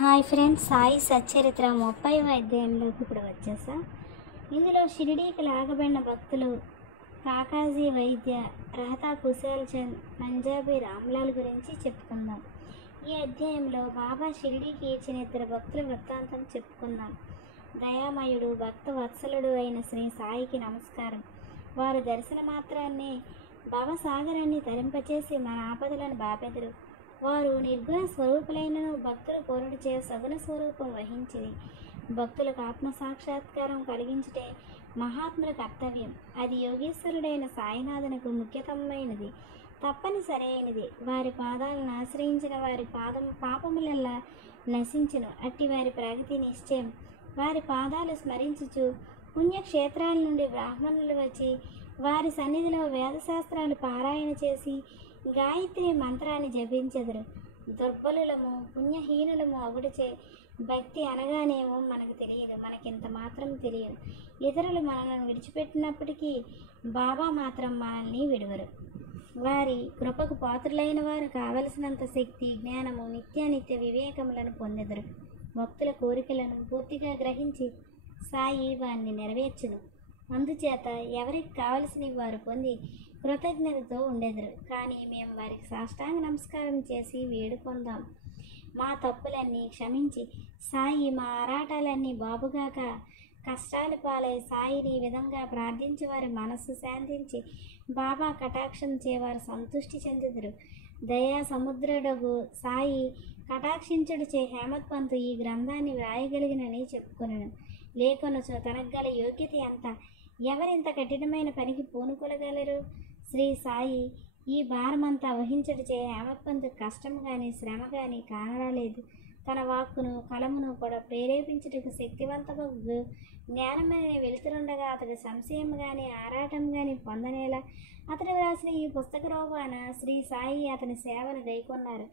Hi friends, Sai Satcharitra 30వ అధ్యాయంలోకి ఇప్పుడు వచ్చేసా. ఇందులో షిరిడీకి లాగబడిన భక్తులు కాకాజీ వైద్య, రహతా కుశల్ చంద్, పంజాబీ రామ్లాల్ గురించి చెప్పుకుందాం. ఈ అధ్యాయంలో బాబా షిరిడీకి ఇచ్చిన ఇద్దరు భక్తుల వృత్తాంతం చెప్పుకుందాం. దయామయుడు, భక్త వత్సలుడు అయిన శ్రీ సాయికి నమస్కారం. వారు దర్శన మాత్రాన్నే భవసాగరాన్ని తరింపచేసి మన ఆపదలను బాపెదరు. వారు నిర్గుణ స్వరూపులైనను భక్తులు కోరుడు చే సగుణ స్వరూపం వహించింది. భక్తులకు ఆత్మ సాక్షాత్కారం కలిగించుటే మహాత్ముల కర్తవ్యం. అది యోగేశ్వరుడైన సాయినాథునకు ముఖ్యతమైనది, తప్పనిసరైనది. వారి పాదాలను ఆశ్రయించిన వారి పాపములల్లా నశించును. అట్టి వారి ప్రగతి నిశ్చయం. వారి పాదాలు స్మరించుచు పుణ్యక్షేత్రాల నుండి బ్రాహ్మణులు వచ్చి వారి సన్నిధిలో వేదశాస్త్రాలు పారాయణ చేసి గాయత్రి మంత్రాన్ని జపించెదరు. దుర్బలులము, పుణ్యహీనులము అగుడిచే భక్తి అనగానేమో మనకు తెలియదు, మనకింత మాత్రం తెలియదు. ఇతరులు మనల్ని విడిచిపెట్టినప్పటికీ బాబా మాత్రం మనల్ని విడువరు. వారి కృపకు పాత్రులైన వారు కావలసినంత శక్తి, జ్ఞానము, నిత్యానిత్య వివేకములను పొందెదరు. భక్తుల కోరికలను పూర్తిగా గ్రహించి సాయి వారిని నెరవేర్చును. అందుచేత ఎవరికి కావలసినవి వారు పొంది కృతజ్ఞతతో ఉండెదరు. కానీ మేము వారికి సాష్టాంగ నమస్కారం చేసి వేడుకొందాం. మా తప్పులన్నీ క్షమించి సాయి మా ఆరాటాలన్నీ బాబుగాక. కష్టాలు పాలై సాయిని ఈ విధంగా ప్రార్థించి వారి మనస్సు శాంతించి బాబా కటాక్షం చేవారు సంతృష్టి చెందుదురు. దయా సముద్రుడగు సాయి కటాక్షించుడు చే హేమత్ పంతు ఈ గ్రంథాన్ని వ్రాయగలిగినని చెప్పుకొనను. లేకొనచో తనకు గల యోగ్యత ఎంత? ఎవరింత కఠినమైన పనికి పూనుకొనగలరు? శ్రీ సాయి ఈ భారమంతా వహించడు చే హేమత్ పంతు కష్టం కానీ శ్రమ కానీ కానరాలేదు. తన వాక్కును కలమును కూడా ప్రేరేపించుటకు శక్తివంతమగు జ్ఞానమనే వెలుతురుండగా అతడు సంశయం కానీ ఆరాటం కానీ పొందనేలా అతడు వ్రాసిన ఈ పుస్తక రూపాన శ్రీ సాయి అతని సేవను గైకొన్నారు.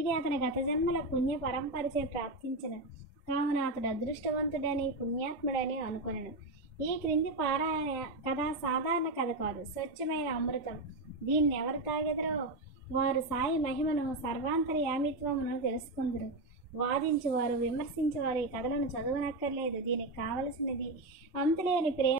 ఇది అతని గత జన్మల పుణ్య పరంపరచే ప్రాప్తించిన కావున అతడు అదృష్టవంతుడని పుణ్యాత్ముడని అనుకొనెను. ఈ క్రింది పారాయణ కథ సాధారణ కథ కాదు, స్వచ్ఛమైన అమృతం. దీన్ని ఎవరు తాగెదరో వారు సాయి మహిమను, సర్వాంతర్యామిత్వమును తెలుసుకుందరు. వాదించువారు, విమర్శించేవారు ఈ కథలను చదువనక్కర్లేదు. దీనికి కావలసినది అంతులేని ప్రేమ.